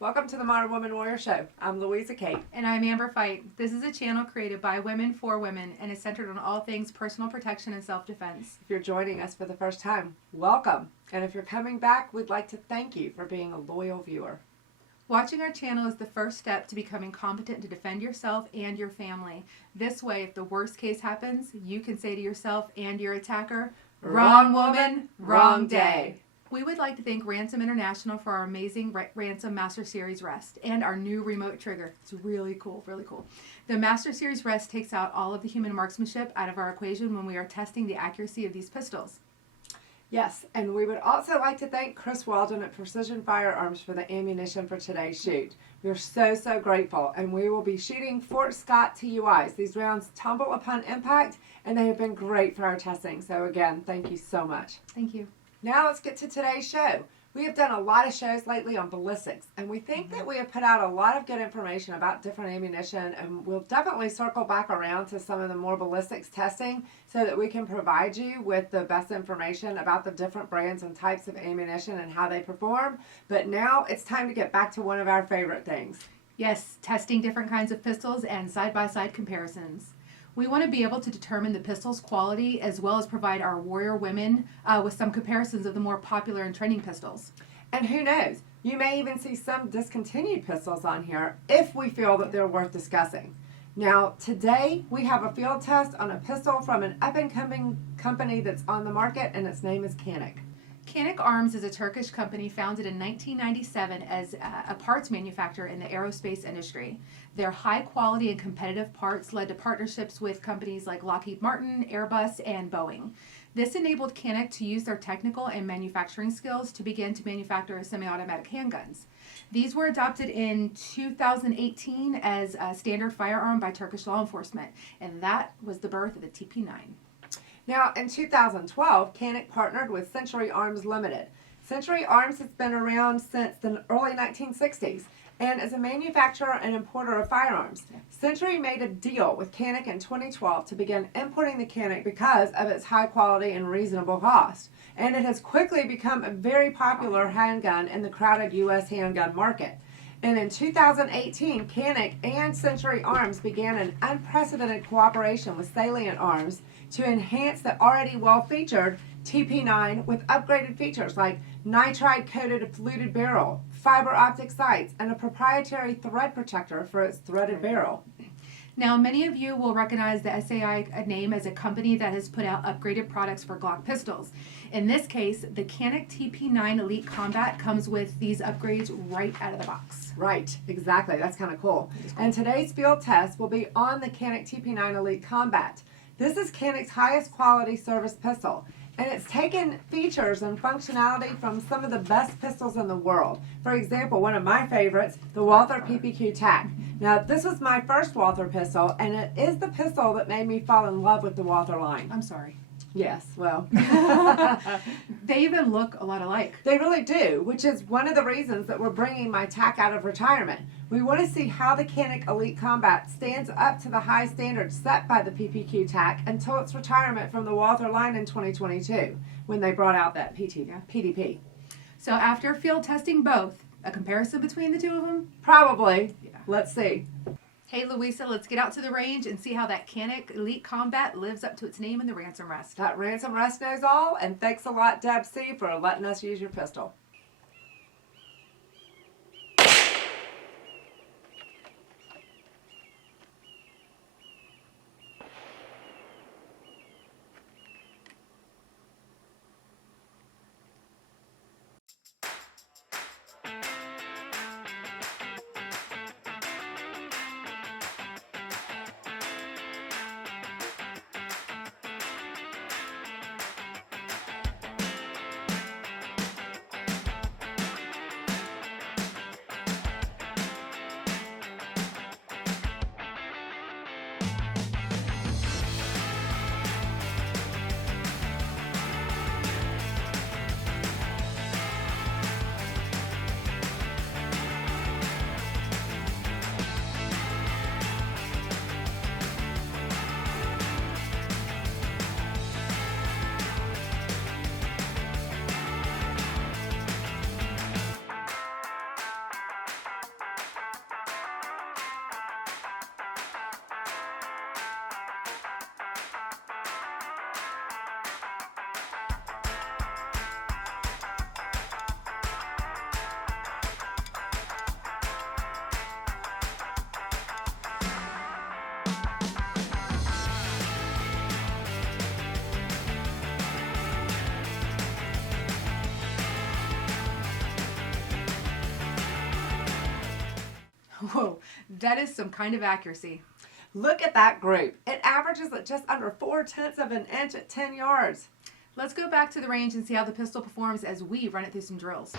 Welcome to the Modern Woman Warrior Show. I'm Louisa Kate. And I'm Amber Fight. This is a channel created by women for women and is centered on all things personal protection and self-defense. If you're joining us for the first time, welcome. And if you're coming back, we'd like to thank you for being a loyal viewer. Watching our channel is the first step to becoming competent to defend yourself and your family. This way, if the worst case happens, you can say to yourself and your attacker, "Wrong woman, wrong day." We would like to thank Ransom International for our amazing Ransom Master Series Rest and our new remote trigger. It's really cool, really cool. The Master Series Rest takes out all of the human marksmanship out of our equation when we are testing the accuracy of these pistols. Yes, and we would also like to thank Chris Walden at Precision Firearms for the ammunition for today's shoot. We're so grateful, and we will be shooting Fort Scott TUIs. These rounds tumble upon impact, and they have been great for our testing. So again, thank you so much. Thank you. Now let's get to today's show. We have done a lot of shows lately on ballistics, and we think that we have put out a lot of good information about different ammunition, and we'll definitely circle back around to some of the more ballistics testing so that we can provide you with the best information about the different brands and types of ammunition and how they perform. But now it's time to get back to one of our favorite things. Yes, testing different kinds of pistols and side-by-side comparisons. We want to be able to determine the pistol's quality as well as provide our warrior women with some comparisons of the more popular and trending pistols. And who knows, you may even see some discontinued pistols on here if we feel that they're worth discussing. Now, today we have a field test on a pistol from an up-and-coming company that's on the market, and its name is Canik. Canik Arms is a Turkish company founded in 1997 as a parts manufacturer in the aerospace industry. Their high quality and competitive parts led to partnerships with companies like Lockheed Martin, Airbus, and Boeing. This enabled Canik to use their technical and manufacturing skills to begin to manufacture semi-automatic handguns. These were adopted in 2018 as a standard firearm by Turkish law enforcement, and that was the birth of the TP9. Now, in 2012, Canik partnered with Century Arms Limited. Century Arms has been around since the early 1960s and is a manufacturer and importer of firearms. Century made a deal with Canik in 2012 to begin importing the Canik because of its high quality and reasonable cost. And it has quickly become a very popular handgun in the crowded U.S. handgun market. And in 2018, Canik and Century Arms began an unprecedented cooperation with Salient Arms to enhance the already well-featured TP9 with upgraded features like nitride-coated fluted barrel, fiber optic sights, and a proprietary thread protector for its threaded barrel. Now, many of you will recognize the SAI name as a company that has put out upgraded products for Glock pistols. In this case, the Canik TP9 Elite Combat comes with these upgrades right out of the box. Right, exactly. That's kind of cool. And today's field test will be on the Canik TP9 Elite Combat. This is Canik's highest quality service pistol, and it's taken features and functionality from some of the best pistols in the world. For example, one of my favorites, the Walther PPQ TAC. Now, this was my first Walther pistol, and it is the pistol that made me fall in love with the Walther line. I'm sorry. Yes, well. They even look a lot alike. They really do, which is one of the reasons that we're bringing my TAC out of retirement. We want to see how the Canik Elite Combat stands up to the high standards set by the PPQ TAC until its retirement from the Walther line in 2022, when they brought out that PDP. So after field testing both, a comparison between the two of them? Probably. Yeah. Let's see. Hey, Louisa, let's get out to the range and see how that Canik Elite Combat lives up to its name in the Ransom Rest. That Ransom Rest knows all, and thanks a lot, Deb C., for letting us use your pistol. Whoa, that is some kind of accuracy. Look at that group. It averages at just under 4/10 of an inch at 10 yards. Let's go back to the range and see how the pistol performs as we run it through some drills.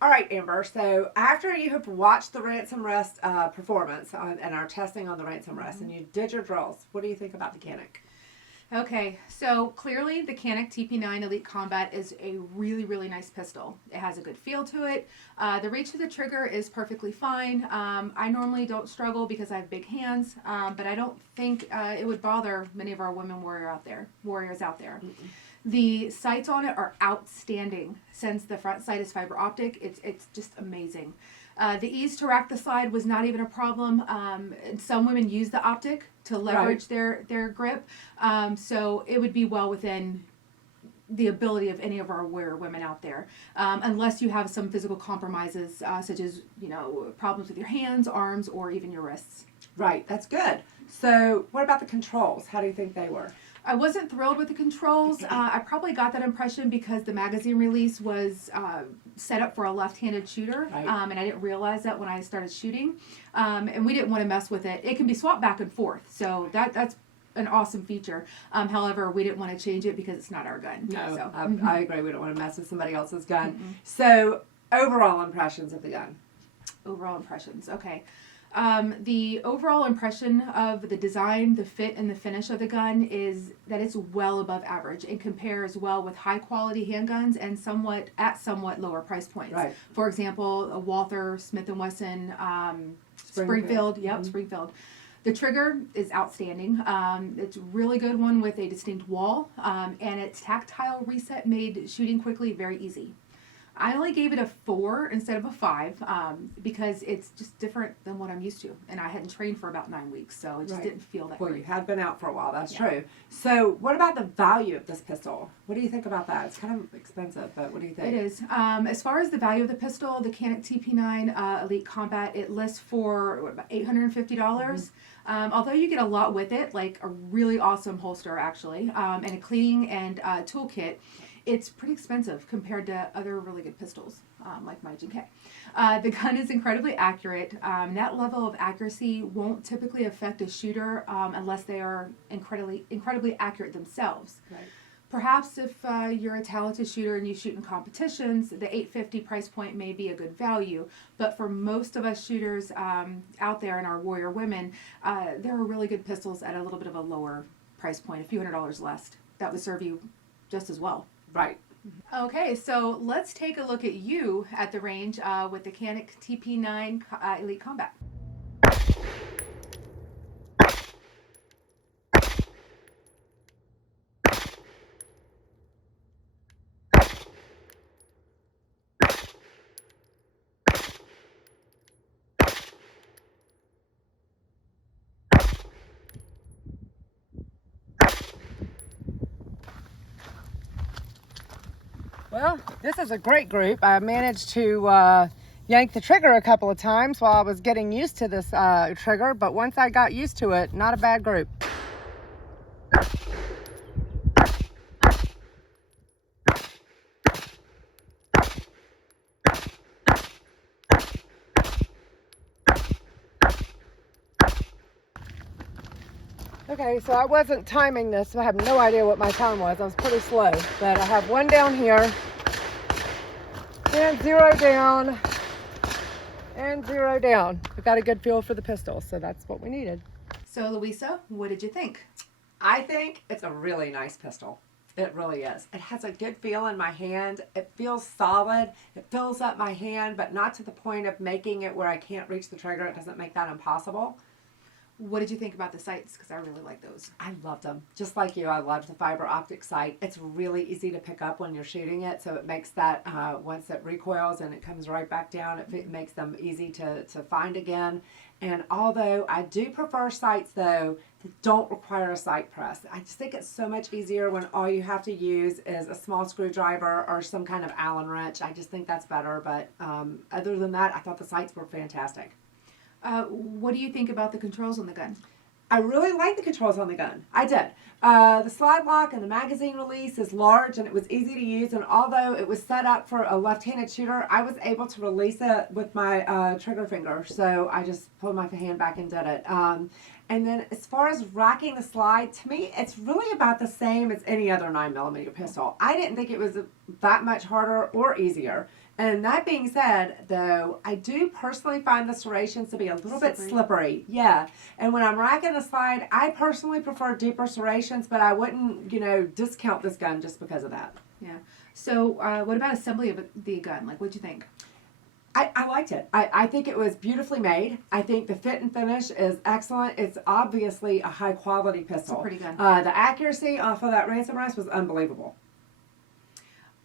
All right, Amber, so after you have watched the Ransom Rest performance and our testing on the Ransom Rest, and you did your drills, what do you think about the Canik? Okay, so clearly the Canik TP9 Elite Combat is a really, really nice pistol. It has a good feel to it. The reach of the trigger is perfectly fine. I normally don't struggle because I have big hands, but I don't think it would bother many of our women warriors out there. Mm-mm. The sights on it are outstanding. Since the front sight is fiber optic, it's just amazing. The ease to rack the slide was not even a problem. Some women use the optic to leverage their grip, so it would be well within the ability of any of our warrior women out there, unless you have some physical compromises, such as problems with your hands, arms, or even your wrists. Right, that's good. So what about the controls? How do you think they were? I wasn't thrilled with the controls. I probably got that impression because the magazine release was set up for a left-handed shooter, Right. And I didn't realize that when I started shooting. And we didn't want to mess with it. It can be swapped back and forth, so that's an awesome feature. However, we didn't want to change it because it's not our gun. No, So. I agree. We don't want to mess with somebody else's gun. So overall impressions of the gun? Overall impressions. Okay. The overall impression of the design, the fit, and the finish of the gun is that it's well above average and compares well with high quality handguns and somewhat lower price points. Right. For example, a Walther, Smith & Wesson, Springfield. Yep, Springfield. The trigger is outstanding. It's a really good one with a distinct wall, and its tactile reset made shooting quickly very easy. I only gave it a 4 instead of a 5 because it's just different than what I'm used to. And I hadn't trained for about 9 weeks, so it just didn't feel that Well, great. you had been out for a while, that's true. So what about the value of this pistol? What do you think about that? It's kind of expensive, but what do you think? It is. As far as the value of the pistol, the Canik TP9 Elite Combat, it lists for about $850. Although you get a lot with it, like a really awesome holster actually, and a cleaning and toolkit, it's pretty expensive compared to other really good pistols, like my G&K. The gun is incredibly accurate. That level of accuracy won't typically affect a shooter unless they are incredibly accurate themselves. Right. Perhaps if you're a talented shooter and you shoot in competitions, the $850 price point may be a good value. But for most of us shooters out there and our warrior women, there are really good pistols at a little bit of a lower price point, a few $100s less. That would serve you just as well. Right. Okay, so let's take a look at you at the range with the Canik TP9 Elite Combat. Well, this is a great group. I managed to yank the trigger a couple of times while I was getting used to this trigger, but once I got used to it, not a bad group. Okay, so I wasn't timing this, so I have no idea what my time was. I was pretty slow, but I have one down here, and 0 down, and 0 down. We got a good feel for the pistol, so that's what we needed. So Louisa, what did you think? I think it's a really nice pistol. It really is. It has a good feel in my hand. It feels solid. It fills up my hand, but not to the point of making it where I can't reach the trigger. It doesn't make that impossible. What did you think about the sights? Because I really like those. I loved them. Just like you, I loved the fiber optic sight. It's really easy to pick up when you're shooting it, so it makes that, once it recoils and it comes right back down, it makes them easy to find again. And although I do prefer sights, though, that don't require a sight press, I just think it's so much easier when all you have to use is a small screwdriver or some kind of Allen wrench. I just think that's better, but other than that, I thought the sights were fantastic. What do you think about the controls on the gun? I really like the controls on the gun. I did. The slide lock and the magazine release is large and it was easy to use, and although it was set up for a left-handed shooter, I was able to release it with my trigger finger, so I just pulled my hand back and did it. And then as far as racking the slide, to me it's really about the same as any other 9mm pistol. I didn't think it was that much harder or easier. And that being said, though, I do personally find the serrations to be a little bit slippery. Yeah. And when I'm racking the slide, I personally prefer deeper serrations, but I wouldn't, discount this gun just because of that. Yeah. So what about assembly of the gun? Like, what'd you think? I liked it. I think it was beautifully made. I think the fit and finish is excellent. It's obviously a high-quality pistol. It's a pretty gun. The accuracy off of that Ransom rest was unbelievable.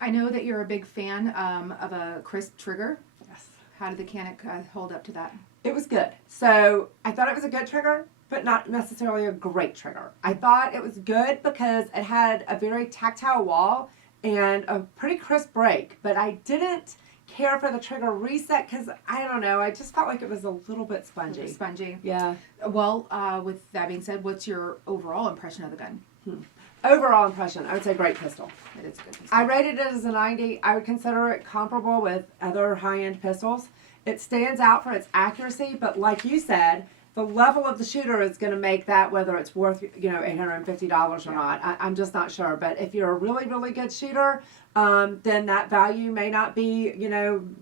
I know that you're a big fan of a crisp trigger. Yes. How did the Canik hold up to that? It was good. So I thought it was a good trigger, but not necessarily a great trigger. I thought it was good because it had a very tactile wall and a pretty crisp break, but I didn't care for the trigger reset because, I don't know, I just felt like it was a little bit spongy. Spongy. Yeah. Well, with that being said, what's your overall impression of the gun? Overall impression, I would say great pistol. It is a good pistol. I rated it as a 90. I would consider it comparable with other high-end pistols. It stands out for its accuracy, but like you said, the level of the shooter is going to make that whether it's worth, $850 or not. I'm just not sure. But if you're a really, really good shooter, then that value may not be,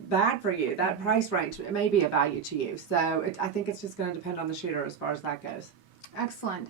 bad for you. That price range, it may be a value to you. So I think it's just going to depend on the shooter as far as that goes. Excellent.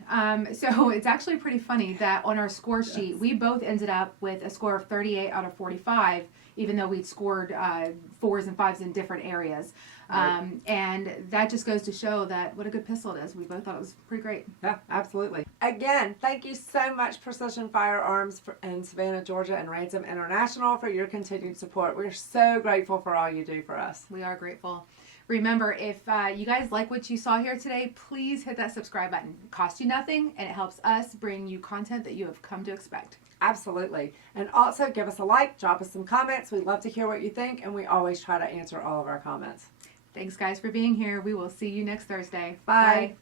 So it's actually pretty funny that on our score sheet, we both ended up with a score of 38 out of 45, even though we'd scored 4s and 5s in different areas. Right. And that just goes to show that what a good pistol it is. We both thought it was pretty great. Yeah, absolutely. Again, thank you so much, Precision Firearms in Savannah, Georgia, and Ransom International for your continued support. We're so grateful for all you do for us. We are grateful. Remember, if you guys like what you saw here today, please hit that subscribe button. It costs you nothing, and it helps us bring you content that you have come to expect. Absolutely. And also give us a like, drop us some comments. We'd love to hear what you think, and we always try to answer all of our comments. Thanks, guys, for being here. We will see you next Thursday. Bye. Bye.